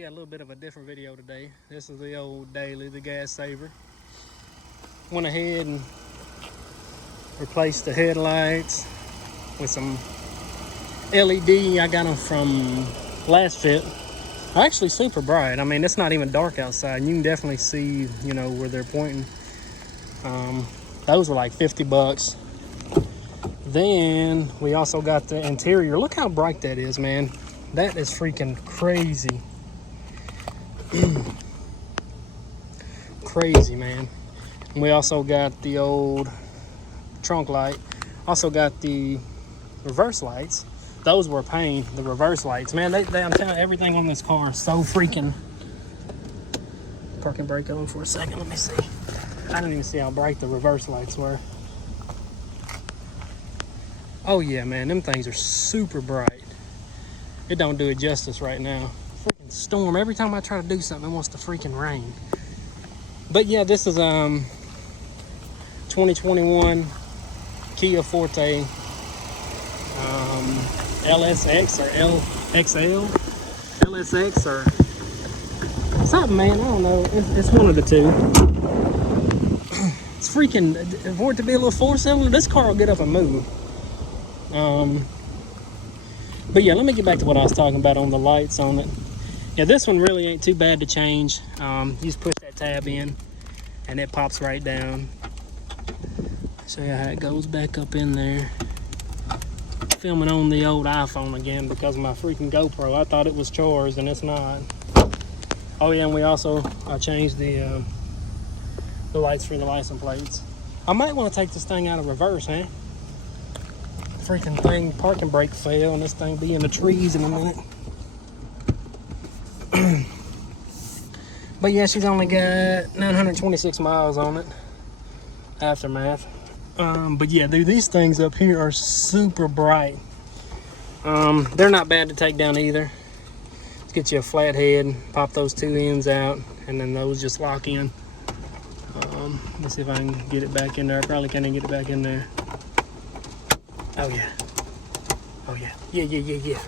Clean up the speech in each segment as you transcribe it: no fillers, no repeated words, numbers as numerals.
got a little bit of a different video today. This is the old daily, the gas saver. Went ahead and replaced the headlights with some LED. I got them from Lasfit. They're actually super bright. I mean, it's not even dark outside. You can definitely see, you know, where they're pointing. Those were like 50 bucks. Then we also got the interior. Look how bright that is, man. That is freaking crazy. Crazy, man. And we also got the old trunk light. Also got the reverse lights. Those were a pain, the reverse lights. Man, I'm telling you, everything on this car is so freaking... Parking brake on for a second, let me see. I didn't even see how bright the reverse lights were. Oh yeah, man, them things are super bright. It don't do it justice right now. Freaking storm. Every time I try to do something, it wants to freaking rain. But yeah, this is 2021 Kia Forte LSX or LXL, LSX or something, man. I don't know. It's one of the two. It's freaking, for it to be a little four-cylinder, this car will get up and move. But yeah, let me get back to what I was talking about on the lights on it. Yeah, this one really ain't too bad to change. You just push that tab in and it pops right down. Show you how it goes back up in there. Filming on the old iPhone again because of my freaking GoPro. I thought it was charged and it's not. Oh yeah, and we also changed the lights for the license plates. I might want to take this thing out of reverse, huh? Freaking thing, parking brake fail, and this thing be in the trees in a minute. But yeah, she's only got 926 miles on it. Aftermath. But yeah, dude, these things up here are super bright. They're not bad to take down either. Let's get you a flat head, pop those two ends out, and then those just lock in. Let's see if I can get it back in there. I probably can't even get it back in there. Oh yeah. Oh yeah. Yeah.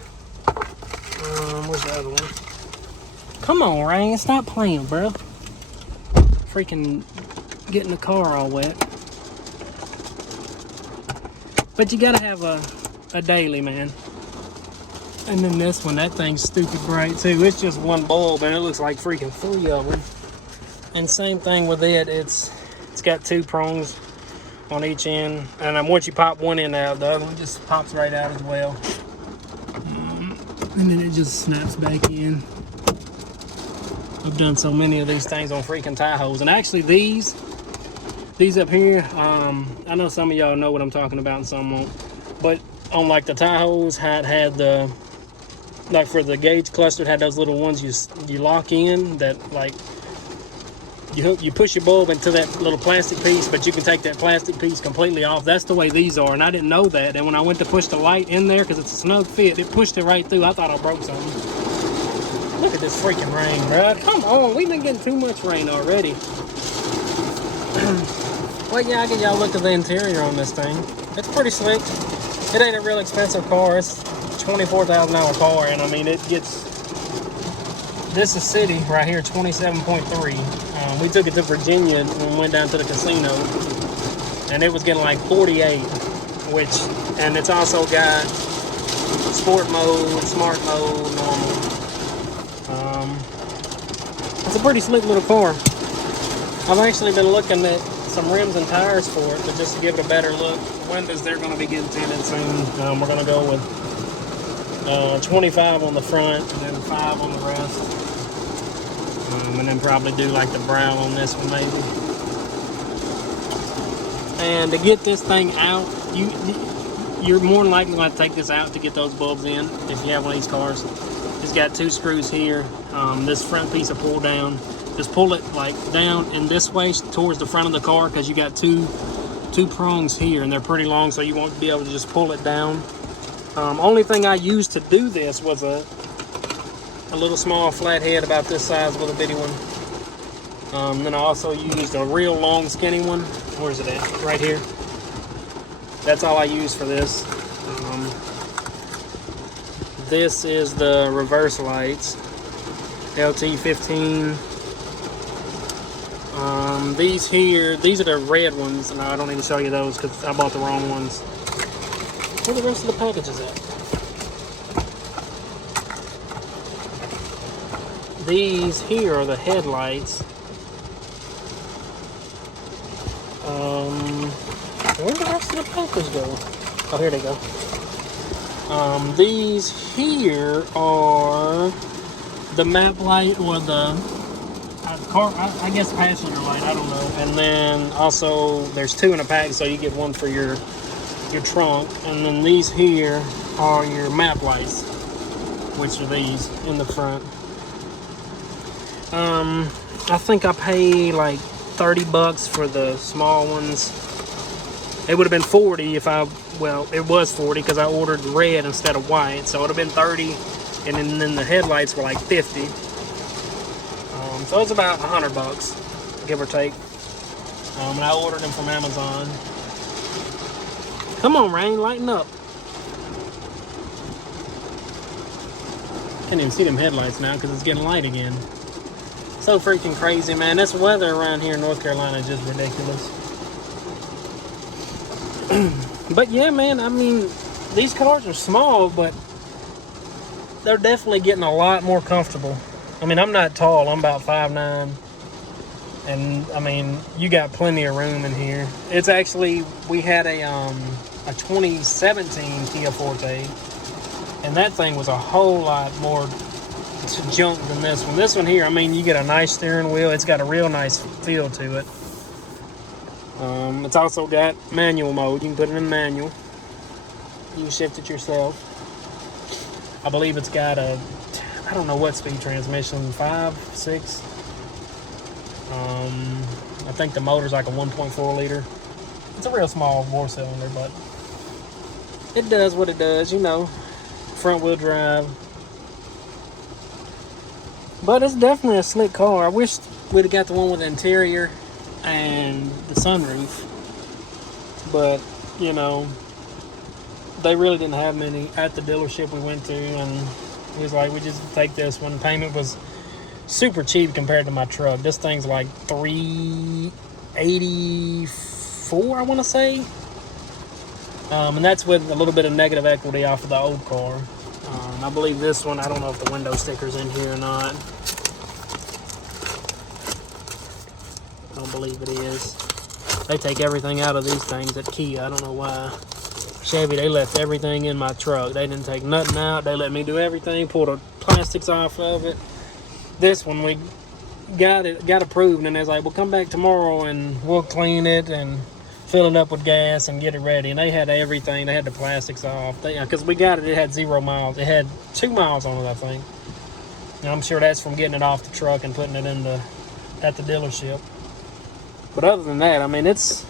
Where's the other one? Come on, Rain. Stop playing, bro. Freaking getting the car all wet. But you gotta have a daily, man. And then this one, that thing's stupid bright too. It's just one bulb and it looks like freaking 3 of them. And same thing with it. It's got 2 prongs on each end, and once you pop one end out, the other one just pops right out as well. And then it just snaps back in. I've done so many of these things on freaking Tahoes, and actually these up here, I know some of y'all know what I'm talking about and some won't, but on like the Tahoes, had the, like for the gauge cluster, it had those little ones you lock in that like you push your bulb into that little plastic piece, but you can take that plastic piece completely off. That's the way these are, and I didn't know that. And when I went to push the light in there, because it's a snug fit, it pushed it right through. I thought I broke something. Look at this freaking rain, bro. Come on, we've been getting too much rain already. Well, yeah, I'll get y'all a look at the interior on this thing. It's pretty slick. It ain't a real expensive car. It's a $24,000 car, and I mean, it gets... This is city right here, 27.3. We took it to Virginia and went down to the casino, and it was getting like 48, and it's also got sport mode, smart mode, normal. It's a pretty slick little car. I've actually been looking at some rims and tires for it, but just to give it a better look. The windows, they're going to be getting tinted soon. We're going to go with 25 on the front and then 5 on the rest. And then probably do like the brown on this one maybe. And to get this thing out, you're more than likely going to take this out to get those bulbs in if you have one of these cars. It's got 2 screws here. This front piece will pull down. Just pull it like down in this way towards the front of the car, because you got two prongs here and they're pretty long, so you won't be able to just pull it down. Only thing I used to do this was a little small flat head about this size, little bitty one. Then I also used a real long skinny one. Where's it at? Right here. That's all I use for this. This is the reverse lights. LT15. These here, these are the red ones. No, I don't need to show you those because I bought the wrong ones. Where the rest of the packages at? These here are the headlights. Where the rest of the package go? Oh, here they go. These here are the map light or the car, I guess passenger light, I don't know. And then also there's two in a pack, so you get one for your trunk. And then these here are your map lights, which are these in the front. I think I paid like $30 for the small ones. It would have been 40 if well, it was 40 because I ordered red instead of white, so it would have been 30, and then the headlights were like 50. So it's about $100, give or take. And I ordered them from Amazon. Come on, Rain, lighten up. Can't even see them headlights now because it's getting light again. So freaking crazy, man. This weather around here in North Carolina is just ridiculous. But yeah, man, I mean, these cars are small, but they're definitely getting a lot more comfortable. I mean, I'm not tall. I'm about 5'9". And, I mean, you got plenty of room in here. It's actually, we had a 2017 Kia Forte. And that thing was a whole lot more junk than this one. This one here, I mean, you get a nice steering wheel. It's got a real nice feel to it. It's also got manual mode. You can put it in manual. You can shift it yourself. I believe it's got a, I don't know what speed transmission, 5, 6. I think the motor's like a 1.4 liter. It's a real small 4-cylinder, but it does what it does, you know. Front wheel drive. But it's definitely a slick car. I wish we'd have got the one with the interior and the sunroof. But, you know, they really didn't have many at the dealership we went to, and it was like, we just take this one. Payment was super cheap compared to my truck. This thing's like $384, I want to say. And that's with a little bit of negative equity off of the old car. I believe this one, I don't know if the window sticker's in here or not. I don't believe it is. They take everything out of these things at Kia. I don't know why. Chevy, they left everything in my truck. They didn't take nothing out. They let me do everything, pull the plastics off of it. This one, we got approved, and they was like, well, come back tomorrow and we'll clean it and fill it up with gas and get it ready. And they had everything. They had the plastics off. Because we got it, it had 0 miles. It had 2 miles on it, I think. And I'm sure that's from getting it off the truck and putting it in at the dealership. But other than that, I mean, it's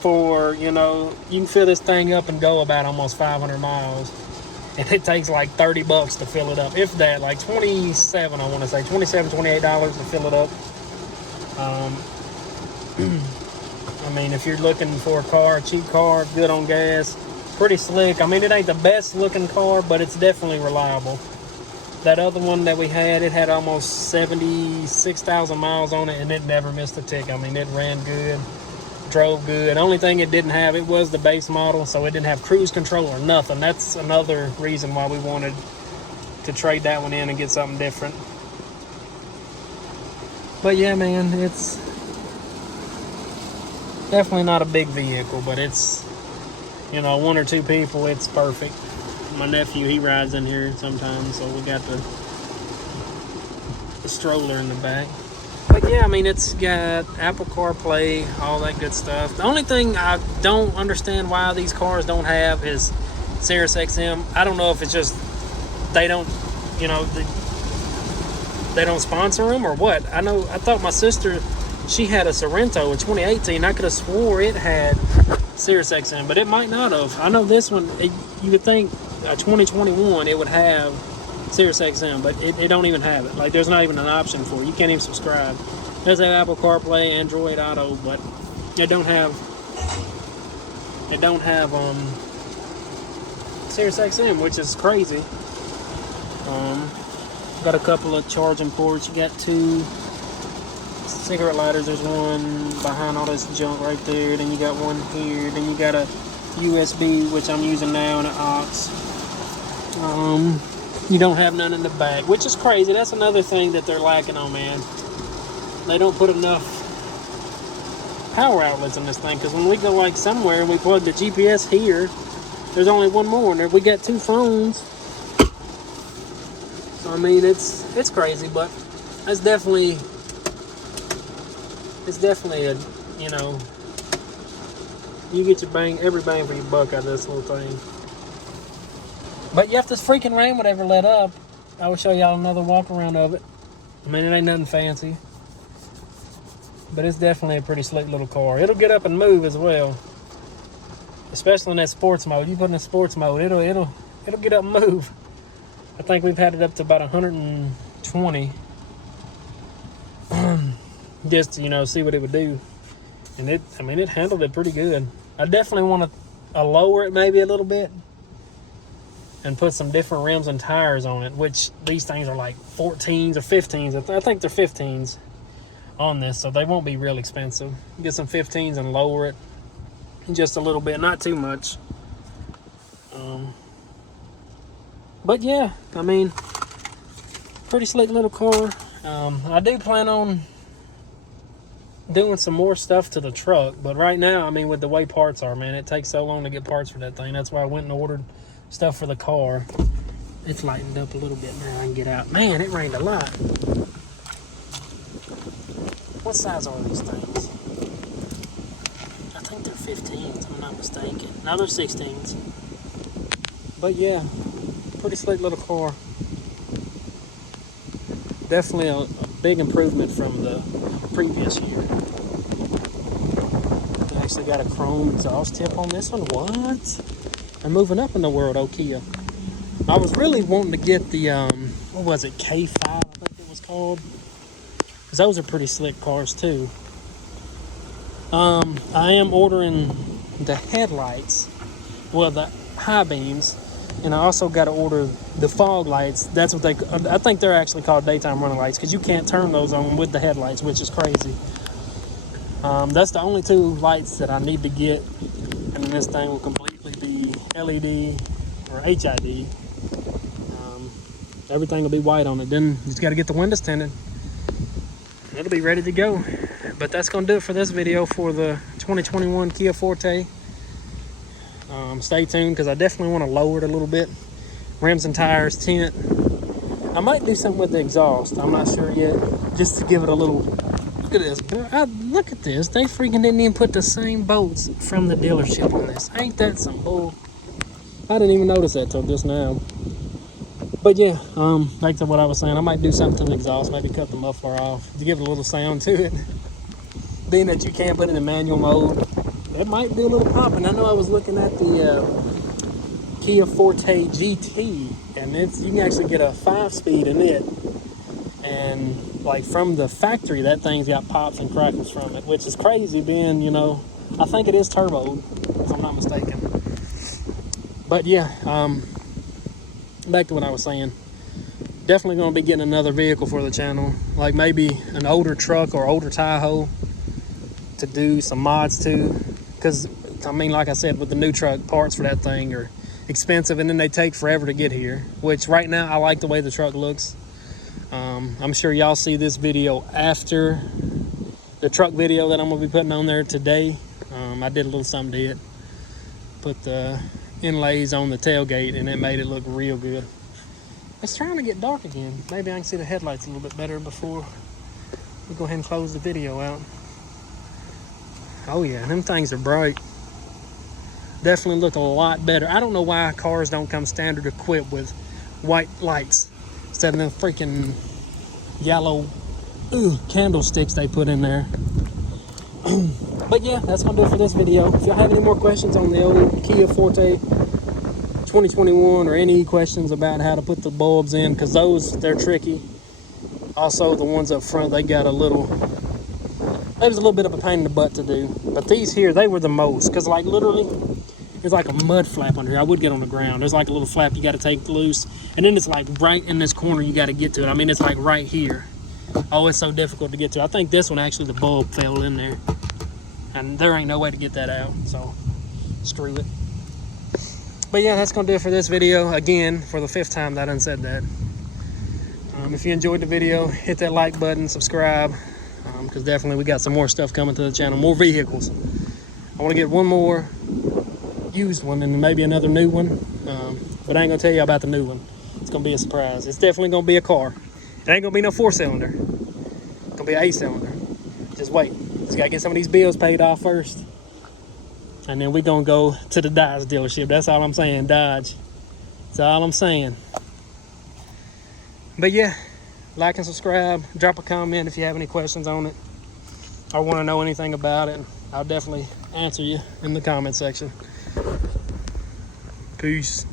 for, you know, you can fill this thing up and go about almost 500 miles. And it takes like $30 to fill it up. If that, like 27, I want to say. $27, $28 to fill it up. I mean, if you're looking for a car, a cheap car, good on gas, pretty slick. I mean, it ain't the best looking car, but it's definitely reliable. That other one that we had, it had almost 76,000 miles on it, and it never missed a tick. I mean, it ran good, drove good. The only thing it didn't have, it was the base model, so it didn't have cruise control or nothing. That's another reason why we wanted to trade that one in and get something different. But yeah, man, it's definitely not a big vehicle, but it's, you know, 1 or 2 people, it's perfect. My nephew, he rides in here sometimes, so we got the stroller in the back. But yeah, I mean, it's got Apple CarPlay, all that good stuff. The only thing I don't understand why these cars don't have is Sirius XM. I don't know if it's just they don't, you know, they don't sponsor them or what. I thought my sister, she had a Sorento in 2018. I could have swore it had Sirius XM, but it might not have. I know this one, you would think 2021 it would have Sirius XM, but it don't even have it. Like, there's not even an option for it. You can't even subscribe. It does have Apple CarPlay, Android Auto, but it don't have Sirius XM, which is crazy. Got a couple of charging ports. You got 2 cigarette lighters. There's one behind all this junk right there. Then you got one here. Then you got a USB, which I'm using now, and an aux. You don't have none in the back, which is crazy. That's another thing that they're lacking on, man. They don't put enough power outlets in this thing, because when we go like somewhere and we plug the GPS here, there's only one more, and we got 2 phones. So I mean, it's crazy, but it's definitely a, you know, you get every bang for your buck out of this little thing. But yeah, if this freaking rain would ever let up, I will show y'all another walk around of it. I mean, it ain't nothing fancy, but it's definitely a pretty slick little car. It'll get up and move as well, especially in that sports mode. You put in a sports mode, it'll get up and move. I think we've had it up to about 120, just to, you know, see what it would do. And it handled it pretty good. I definitely want to lower it maybe a little bit and put some different rims and tires on it, which these things are like 14s or 15s. I think they're 15s on this, so they won't be real expensive. Get some 15s and lower it just a little bit, not too much. But yeah, I mean, pretty slick little car. I do plan on doing some more stuff to the truck, but right now, I mean, with the way parts are, man, it takes so long to get parts for that thing. That's why I went and ordered stuff for the car. It's lightened up a little bit now. I can get out. Man, it rained a lot. What size are these things? I think they're 15s, if I'm not mistaken. No, they're 16s. But yeah, pretty slick little car. Definitely a big improvement from the previous year. They actually got a chrome exhaust tip on this one. What? I'm moving up in the world, oh Kia. I was really wanting to get the, what was it, K5, I think it was called. Because those are pretty slick cars too. I am ordering the headlights, well, the high beams, and I also got to order the fog lights. That's what I think they're actually called daytime running lights, because you can't turn those on with the headlights, which is crazy. That's the only 2 lights that I need to get, and then this thing will completely be LED or HID. Everything will be white on it. Then you just got to get the windows tinted. It'll be ready to go. But that's going to do it for this video for the 2021 Kia Forte. Stay tuned, because I definitely want to lower it a little bit. Rims and tires, tint. I might do something with the exhaust. I'm not sure yet. Just to give it a little... Look at this. Look at this. They freaking didn't even put the same bolts from the dealership on this. Ain't that some bull? I didn't even notice that till just now. But yeah, back to what I was saying. I might do something to the exhaust. Maybe cut the muffler off to give it a little sound to it. Being that you can't put it in manual mode, that might do a little popping. I know I was looking at the Kia Forte GT, and you can actually get a 5-speed in it. And like from the factory, that thing's got pops and crackles from it, which is crazy being, you know, I think it is turbo, if I'm not mistaken. But yeah, back to what I was saying. Definitely going to be getting another vehicle for the channel, like maybe an older truck or older Tahoe to do some mods to. Because, I mean, like I said, with the new truck, parts for that thing are expensive, and then they take forever to get here, which right now I like the way the truck looks. I'm sure y'all see this video after the truck video that I'm going to be putting on there today. I did a little something to it. Put the inlays on the tailgate, and it made it look real good. It's trying to get dark again. Maybe I can see the headlights a little bit better before we go ahead and close the video out. Oh yeah, them things are bright. Definitely look a lot better. I don't know why cars don't come standard equipped with white lights instead of them freaking yellow candlesticks they put in there. But yeah, that's gonna do it for this video. If y'all have any more questions on the old Kia Forte 2021, or any questions about how to put the bulbs in, because they're tricky. Also, the ones up front, it was a little bit of a pain in the butt to do. But these here, they were the most, because like literally, It's like a mud flap under here. I would get on the ground. There's like a little flap you got to take loose. And then it's like right in this corner you got to get to it. I mean, it's like right here. Oh, it's so difficult to get to. I think this one actually, the bulb fell in there. And there ain't no way to get that out. So, screw it. But yeah, that's going to do it for this video. Again, for the 5th time that I done said that. If you enjoyed the video, hit that like button, subscribe. Because definitely we got some more stuff coming to the channel. More vehicles. I want to get one more used one and maybe another new one. But I ain't going to tell you about the new one. It's going to be a surprise. It's definitely going to be a car. It ain't going to be no 4-cylinder. It's going to be an 8-cylinder. Just wait. Just got to get some of these bills paid off first. And then we're going to go to the Dodge dealership. That's all I'm saying, Dodge. That's all I'm saying. But yeah, like and subscribe. Drop a comment if you have any questions on it or want to know anything about it. I'll definitely answer you in the comment section. Peace.